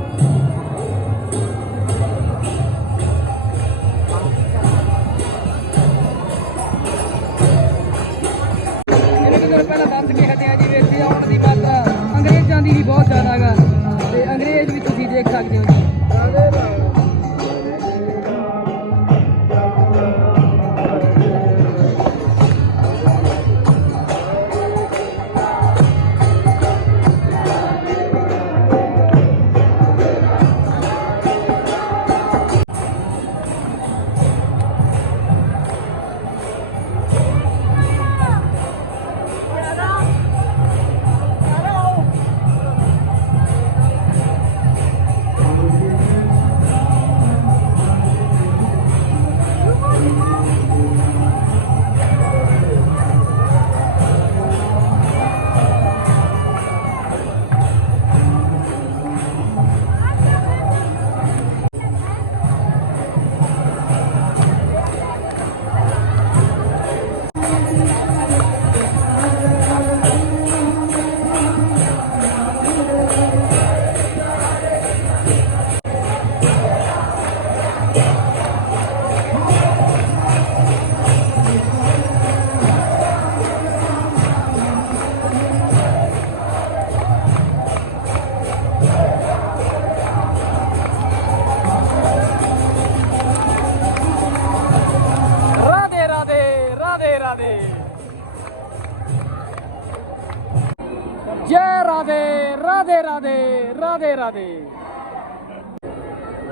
A: ਜੈ ਰਾਧੇ ਰਾਧੇ ਰਾਧੇ ਰਾਧੇ ਰਾਧੇ।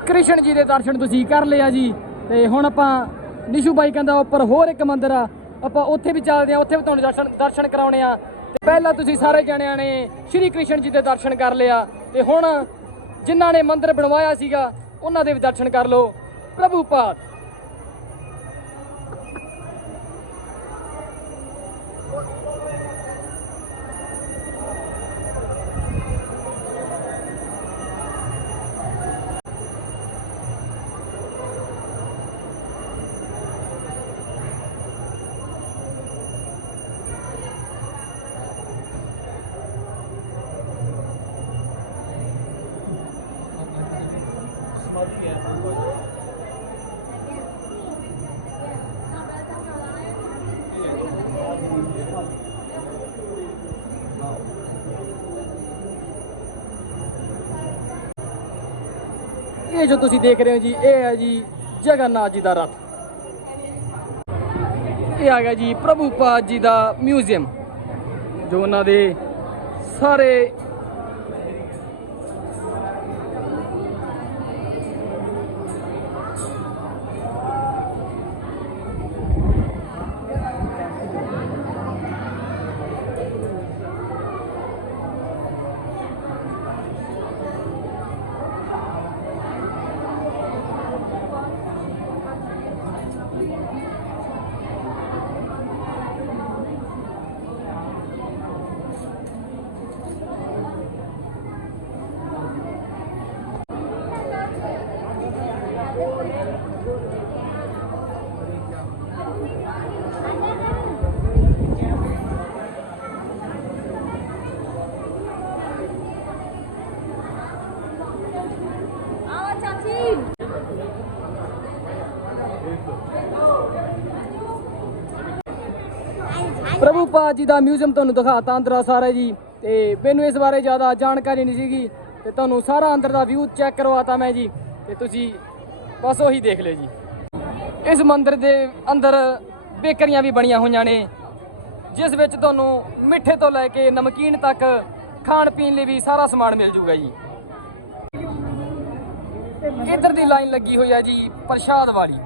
A: ਕ੍ਰਿਸ਼ਨ ਜੀ ਦੇ ਦਰਸ਼ਨ ਤੁਸੀਂ ਕਰ ਲਿਆ ਜੀ, ਤੇ ਹੁਣ ਆਪਾਂ ਨਿਸ਼ੂ ਬਾਈ ਕਹਿੰਦਾ ਉੱਪਰ ਹੋਰ ਇੱਕ ਮੰਦਿਰ ਆ, ਆਪਾਂ ਉੱਥੇ ਵੀ ਚੱਲਦੇ ਆ, ਉੱਥੇ ਵੀ ਤੁਹਾਨੂੰ ਦਰਸ਼ਨ ਦਰਸ਼ਨ ਕਰਾਉਣੇ ਆ। ਤੇ ਪਹਿਲਾਂ ਤੁਸੀਂ ਸਾਰੇ ਜਣਿਆਂ ਨੇ ਸ਼੍ਰੀ ਕ੍ਰਿਸ਼ਨ ਜੀ ਦੇ ਦਰਸ਼ਨ ਕਰ ਲਿਆ, ਤੇ ਹੁਣ ਜਿਨ੍ਹਾਂ ਨੇ ਮੰਦਿਰ ਬਣਵਾਇਆ ਸੀਗਾ, ਉਹਨਾਂ ਦੇ ਵੀ ਦਰਸ਼ਨ ਕਰ ਲਓ। ਪ੍ਰਭੂ ਪਾਦ। ਇਹ ਜੋ ਤੁਸੀਂ ਦੇਖ ਰਹੇ ਹੋ ਜੀ, ਇਹ ਹੈ ਜੀ ਜਗਨਨਾਥ ਜੀ ਦਾ ਰਥ। ਇਹ ਆ ਗਿਆ ਜੀ ਪ੍ਰਭੂ ਪਾਦ ਜੀ ਦਾ ਮਿਊਜ਼ੀਅਮ, ਜੋ ਉਹਨਾਂ ਦੇ ਸਾਰੇ ਪ੍ਰਭੂ ਜੀ ਦਾ ਮਿਊਜ਼ੀਅਮ ਤੁਹਾਨੂੰ ਦਿਖਾਤਾ ਅੰਦਰ ਆ ਸਾਰਾ ਜੀ। ਤੇ ਮੈਨੂੰ ਇਸ ਬਾਰੇ ਜ਼ਿਆਦਾ ਜਾਣਕਾਰੀ ਨਹੀਂ ਸੀਗੀ। ਤੇ ਤੁਹਾਨੂੰ ਸਾਰਾ ਅੰਦਰ ਦਾ ਵਿਊ ਚੈੱਕ ਕਰਵਾਤਾ ਮੈਂ ਜੀ। ਤੇ ਤੁਸੀਂ ਬਸ ਉਹੀ ਦੇਖ ਲਿਓ ਜੀ। ਇਸ ਮੰਦਿਰ ਦੇ ਅੰਦਰ ਬੇਕਰੀਆਂ ਵੀ ਬਣੀਆਂ ਹੋਈਆਂ ਨੇ। ਜਿਸ ਵਿੱਚ ਤੁਹਾਨੂੰ ਮਿੱਠੇ ਤੋਂ ਲੈ ਕੇ ਨਮਕੀਨ ਤੱਕ ਖਾਣ ਪੀਣ ਲਈ ਵੀ ਸਾਰਾ ਸਮਾਨ ਮਿਲ ਜੂਗਾ ਜੀ। ਇੱਧਰ ਦੀ ਲਾਈਨ ਲੱਗੀ ਹੋਈ ਹੈ ਜੀ ਪ੍ਰਸ਼ਾਦ ਵਾਲੀ।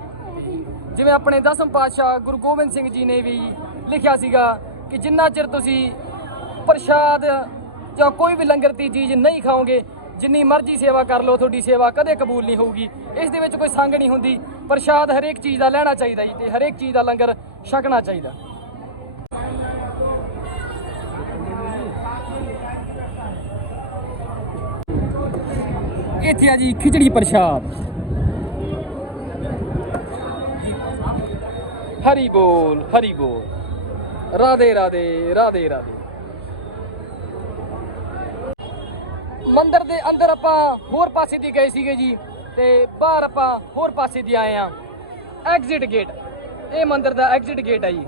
A: ਜਿਵੇਂ ਆਪਣੇ ਦਸਮ ਪਾਤਸ਼ਾਹ ਗੁਰੂ ਗੋਬਿੰਦ ਸਿੰਘ ਜੀ ਨੇ ਵੀ ਲਿਖਿਆ ਸੀਗਾ ਕਿ ਜਿੰਨਾ ਚਿਰ ਤੁਸੀਂ ਪ੍ਰਸ਼ਾਦ ਜਾਂ ਕੋਈ ਵੀ ਲੰਗਰ ਦੀ ਚੀਜ਼ ਨਹੀਂ ਖਾਓਗੇ, ਜਿੰਨੀ ਮਰਜ਼ੀ ਸੇਵਾ ਕਰ ਲਓ, ਤੁਹਾਡੀ ਸੇਵਾ ਕਦੇ ਕਬੂਲ ਨਹੀਂ ਹੋਊਗੀ। ਇਸ ਦੇ ਵਿੱਚ ਕੋਈ ਸੰਗ ਨਹੀਂ ਹੁੰਦੀ। ਪ੍ਰਸ਼ਾਦ ਹਰੇਕ ਚੀਜ਼ ਦਾ ਲੈਣਾ ਚਾਹੀਦਾ ਜੀ ਤੇ ਹਰੇਕ ਚੀਜ਼ ਦਾ ਲੰਗਰ ਛਕਣਾ ਚਾਹੀਦਾ। ਇੱਥੇ ਆ ਜੀ ਖਿਚੜੀ ਪ੍ਰਸ਼ਾਦ। ਹਰੀ ਬੋਲ ਹਰੀ ਬੋਲ। ਰਾਧੇ ਰਾਧੇ ਰਾਧੇ ਰਾਧੇ। ਮੰਦਰ ਦੇ ਅੰਦਰ ਆਪਾਂ ਹੋਰ ਪਾਸੇ ਦੀ ਗਏ ਸੀਗੇ ਜੀ ਤੇ ਬਾਹਰ ਆਪਾਂ ਹੋਰ ਪਾਸੇ ਦੀ ਆਏ ਆ ਐਗਜ਼ਿਟ ਗੇਟ ਇਹ ਮੰਦਰ ਦਾ ਐਗਜ਼ਿਟ ਗੇਟ ਹੈ ਜੀ।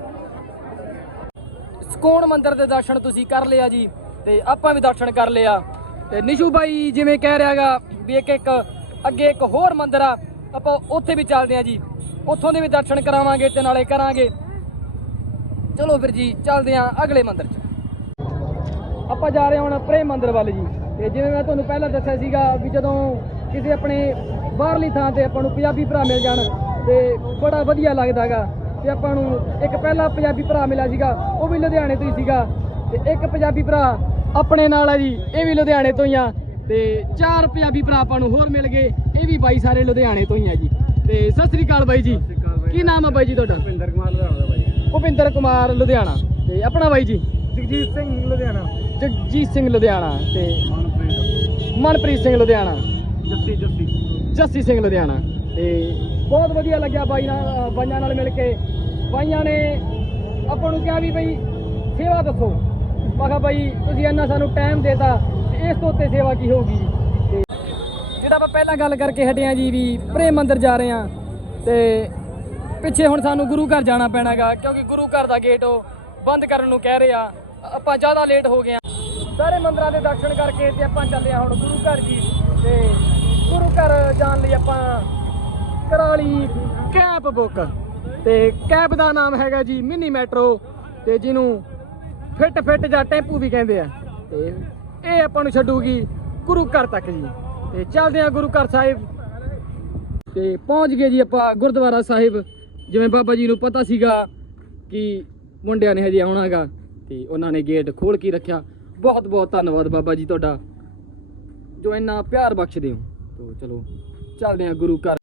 A: ਸਕੂਨ ਮੰਦਰ ਦੇ ਦਰਸ਼ਨ ਤੁਸੀਂ ਕਰ ਲਿਆ ਜੀ ਤੇ ਆਪਾਂ ਵੀ ਦਰਸ਼ਨ ਕਰ ਲਿਆ। ਤੇ ਨਿਸ਼ੂ ਬਾਈ ਜਿਵੇਂ ਕਹਿ ਰਿਹਾਗਾ ਵੀ ਇੱਕ ਇੱਕ ਅੱਗੇ ਇੱਕ ਹੋਰ ਮੰਦਿਰ ਆ, ਆਪਾਂ ਉੱਥੇ ਵੀ ਚੱਲਦੇ ਆ ਜੀ। ਉੱਥੋਂ ਦੇ ਵੀ ਦਰਸ਼ਨ ਕਰਾਵਾਂਗੇ ਤੇ ਨਾਲੇ ਕਰਾਂਗੇ। ਚਲੋ ਫਿਰ ਜੀ ਚੱਲਦੇ ਆ ਅਗਲੇ ਮੰਦਿਰ 'ਚ। ਆਪਾਂ ਜਾ ਰਹੇ ਹਾਂ ਹੁਣ ਪ੍ਰੇਮ ਮੰਦਿਰ ਵੱਲ ਜੀ। ਤੇ ਜਿਵੇਂ ਮੈਂ ਤੁਹਾਨੂੰ ਪਹਿਲਾਂ ਦੱਸਿਆ ਸੀਗਾ ਵੀ ਜਦੋਂ ਕਿਸੇ ਆਪਣੇ ਬਾਹਰਲੀ ਥਾਂ ਤੇ ਆਪਾਂ ਨੂੰ ਪੰਜਾਬੀ ਭਰਾ ਮਿਲ ਜਾਣ ਤੇ ਬੜਾ ਵਧੀਆ ਲੱਗਦਾਗਾ ਤੇ ਆਪਾਂ ਨੂੰ ਇੱਕ ਪਹਿਲਾ ਪੰਜਾਬੀ ਭਰਾ ਮਿਲਿਆ ਸੀਗਾ ਉਹ ਵੀ ਲੁਧਿਆਣੇ ਤੋਂ ਹੀ ਸੀਗਾ। ਤੇ ਇੱਕ ਪੰਜਾਬੀ ਭਰਾ ਆਪਣੇ ਨਾਲ ਆ ਜੀ ਇਹ ਵੀ ਲੁਧਿਆਣੇ ਤੋਂ ਹੀ ਆ। ਤੇ ਚਾਰ ਪੰਜਾਬੀ ਭਰਾ ਆਪਾਂ ਨੂੰ ਹੋਰ ਮਿਲ ਗਏ ਇਹ ਵੀ ਬਾਈ ਸਾਰੇ ਲੁਧਿਆਣੇ ਤੋਂ ਹੀ ਆ ਜੀ। ਤੇ ਸਤਿ ਸ੍ਰੀ ਅਕਾਲ ਬਾਈ ਜੀ। ਕੀ ਨਾਮ ਆ ਬਾਈ ਜੀ ਤੁਹਾਡਾ?
B: ਭਿੰਦਰ ਕੁਮਾਰ ਲੁਧਿਆਣਾ ਦਾ ਬਾਈ।
A: ਭੁਪਿੰਦਰ ਕੁਮਾਰ ਲੁਧਿਆਣਾ। ਤੇ ਆਪਣਾ ਬਾਈ ਜੀ?
B: ਜਗਜੀਤ ਸਿੰਘ ਲੁਧਿਆਣਾ।
A: ਜਗਜੀਤ ਸਿੰਘ ਲੁਧਿਆਣਾ। ਤੇ
B: ਮਨਪ੍ਰੀਤ।
A: ਸਿੰਘ ਲੁਧਿਆਣਾ।
B: ਜੱਸੀ ਜੱਸੀ।
A: ਜੱਸੀ ਸਿੰਘ ਲੁਧਿਆਣਾ। ਤੇ ਬਹੁਤ ਵਧੀਆ ਲੱਗਿਆ ਬਾਈ ਨਾਲ ਬਾਈਆਂ ਨਾਲ ਮਿਲ ਕੇ। ਬਾਈਆਂ ਨੇ ਆਪਾਂ ਨੂੰ ਕਿਹਾ ਵੀ ਬਈ ਸੇਵਾ ਦੱਸੋ। ਮੈਂ ਕਿਹਾ ਬਾਈ ਤੁਸੀਂ ਇੰਨਾ ਸਾਨੂੰ ਟਾਈਮ ਦੇਤਾ ਤੇ ਇਸ ਤੋਂ ਉੱਤੇ ਸੇਵਾ ਕੀ ਹੋਊਗੀ? ਜਿਹੜਾ ਆਪਾਂ ਪਹਿਲਾਂ ਗੱਲ ਕਰਕੇ ਹਟੇ ਆ ਜੀ ਵੀ ਪ੍ਰੇਮ ਮੰਦਿਰ ਜਾ ਰਹੇ ਆ ਤੇ ਪਿੱਛੇ ਹੁਣ ਸਾਨੂੰ ਗੁਰੂ ਘਰ ਜਾਣਾ ਪੈਣਾਗਾ, ਕਿਉਂਕਿ ਗੁਰੂ ਘਰ ਦਾ ਗੇਟ ਉਹ ਬੰਦ ਕਰਨ ਨੂੰ ਕਹਿ ਰਹੇ। ਆ ਆਪਾਂ ਜ਼ਿਆਦਾ ਲੇਟ ਹੋ ਗਏ ਆ ਸਾਰੇ ਮੰਦਰਾਂ ਦੇ ਦਰਸ਼ਨ ਕਰਕੇ ਤੇ ਆਪਾਂ ਚੱਲੇ ਆ ਹੁਣ ਗੁਰੂ ਘਰ ਜੀ। ਤੇ ਗੁਰੂ ਘਰ ਜਾਣ ਲਈ ਆਪਾਂ ਕਰਾ ਲਈ ਕੈਬ ਬੁੱਕ। ਤੇ ਕੈਬ ਦਾ ਨਾਮ ਹੈਗਾ ਜੀ ਮਿੰਨੀ ਮੈਟਰੋ। ਤੇ ਜਿਹਨੂੰ ਫਿੱਟ ਫਿੱਟ ਜਾਂ ਟੈਂਪੂ ਵੀ ਕਹਿੰਦੇ ਆ। ਤੇ ਇਹ ਆਪਾਂ ਨੂੰ ਛੱਡੂਗੀ ਗੁਰੂ ਘਰ ਤੱਕ ਜੀ। ਤੇ ਚੱਲਦੇ ਆ ਗੁਰੂ ਘਰ ਸਾਹਿਬ। ਤੇ ਪਹੁੰਚ ਗਏ ਜੀ ਆਪਾਂ ਗੁਰਦੁਆਰਾ ਸਾਹਿਬ। ਜਿਵੇਂ ਬਾਬਾ ਜੀ ਨੂੰ ਪਤਾ ਸੀਗਾ ਕਿ ਮੁੰਡਿਆਂ ਨੇ ਹਜੇ ਆਉਣਾਗਾ ਤੇ ਉਹਨਾਂ ਨੇ ਗੇਟ ਖੋਲ ਕੇ ਰੱਖਿਆ। ਬਹੁਤ ਬਹੁਤ ਧੰਨਵਾਦ ਬਾਬਾ ਜੀ ਤੁਹਾਡਾ, ਜੋ ਇੰਨਾ ਪਿਆਰ ਬਖਸ਼ਦੇ ਹੋ। ਤੋ ਚਲੋ, ਚੱਲਦੇ ਹਾਂ ਗੁਰੂ ਘਰ।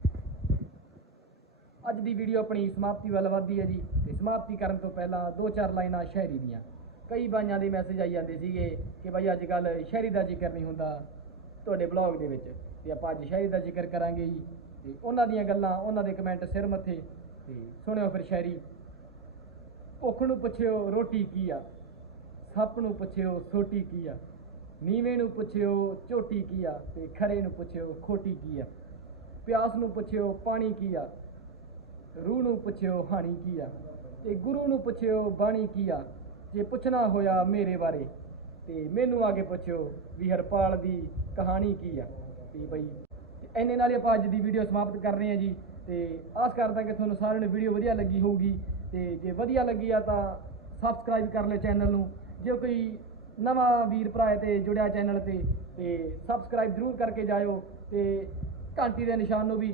A: ਅੱਜ ਦੀ ਵੀਡੀਓ ਆਪਣੀ ਸਮਾਪਤੀ ਵੱਲ ਵਧਦੀ ਹੈ ਜੀ, ਤੇ ਸਮਾਪਤੀ ਕਰਨ ਤੋਂ ਪਹਿਲਾਂ ਦੋ ਚਾਰ ਲਾਈਨਾਂ ਸ਼ਾਇਰੀ ਦੀਆਂ। ਕਈ ਬਾਈਆਂ ਦੇ ਮੈਸੇਜ ਆਈ ਜਾਂਦੇ ਸੀਗੇ ਕਿ ਬਾਈ ਅੱਜ ਕੱਲ ਸ਼ਾਇਰੀ ਦਾ ਜ਼ਿਕਰ ਨਹੀਂ ਹੁੰਦਾ ਤੁਹਾਡੇ ਬਲੌਗ ਦੇ ਵਿੱਚ। ਤੇ ਆਪਾਂ ਅੱਜ ਸ਼ਾਇਰੀ ਦਾ ਜ਼ਿਕਰ ਕਰਾਂਗੇ ਜੀ, ਤੇ ਉਹਨਾਂ ਦੀਆਂ ਗੱਲਾਂ, ਉਹਨਾਂ ਦੇ ਕਮੈਂਟ ਸਿਰ ਮੱਥੇ ਤੇ ਸੁਣਿਓ ਫਿਰ ਸ਼ਾਇਰੀ। ਭੁੱਖ ਨੂੰ ਪੁੱਛਿਓ ਰੋਟੀ ਕੀ ਆ? ਸੱਪ ਨੂੰ ਪੁੱਛਿਓ ਸੋਟੀ ਕੀ ਆ? ਨੀਵੇਂ ਨੂੰ ਪੁੱਛਿਓ ਝੋਟੀ ਕੀ ਆ? ਤੇ ਖਰੇ ਨੂੰ ਪੁੱਛਿਓ ਖੋਟੀ ਕੀ ਆ? ਪਿਆਸ ਨੂੰ ਪੁੱਛਿਓ ਪਾਣੀ ਕੀ ਆ? ਰੂਹ ਨੂੰ ਪੁੱਛਿਓ ਹਾਣੀ ਕੀ ਆ? ਤੇ ਗੁਰੂ ਨੂੰ ਪੁੱਛਿਓ ਬਾਣੀ ਕੀ ਆ? ਜੇ ਪੁੱਛਣਾ ਹੋਇਆ ਮੇਰੇ ਬਾਰੇ, ਤੇ ਮੈਨੂੰ ਆ ਕੇ ਪੁੱਛਿਓ ਵੀ ਹਰਪਾਲ ਦੀ ਕਹਾਣੀ ਕੀ ਆ? ਤੇ ਬਈ, ਤੇ ਇੰਨੇ ਨਾਲ ਹੀ ਆਪਾਂ ਅੱਜ ਦੀ ਵੀਡੀਓ ਸਮਾਪਤ ਕਰ ਰਹੇ ਹਾਂ ਜੀ। ਤੇ ਆਸ ਕਰਦਾ ਕਿ ਤੁਹਾਨੂੰ ਸਾਰਿਆਂ ਨੂੰ ਵੀਡੀਓ ਵਧੀਆ ਲੱਗੀ ਹੋਊਗੀ। ਤੇ ਜੇ ਵਧੀਆ ਲੱਗੀ ਆ ਤਾਂ ਸਬਸਕ੍ਰਾਈਬ ਕਰ ਲਿਓ ਚੈਨਲ ਨੂੰ। ਜੇ ਕੋਈ ਨਵਾਂ ਵੀਰ ਭਰਾ ਤੇ ਜੁੜਿਆ ਚੈਨਲ ਤੇ ਤੇ ਸਬਸਕ੍ਰਾਈਬ ਜ਼ਰੂਰ ਕਰਕੇ ਜਾਇਓ ਤੇ ਘੰਟੀ ਦੇ ਨਿਸ਼ਾਨ ਨੂੰ ਵੀ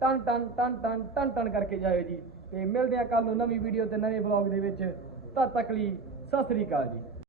A: ਟਨ ਟਨ ਟਨ ਟਨ ਟਨ ਟਨ ਕਰਕੇ ਜਾਇਓ ਜੀ। ਤੇ ਮਿਲਦੇ ਆ ਕੱਲ ਨੂੰ ਨਵੀਂ ਵੀਡੀਓ ਤੇ ਨਵੇਂ ਵਲੌਗ ਦੇ ਵਿੱਚ। ਤਦ ਤੱਕ ਲਈ ਸਤਿ ਸ੍ਰੀ ਅਕਾਲ ਜੀ।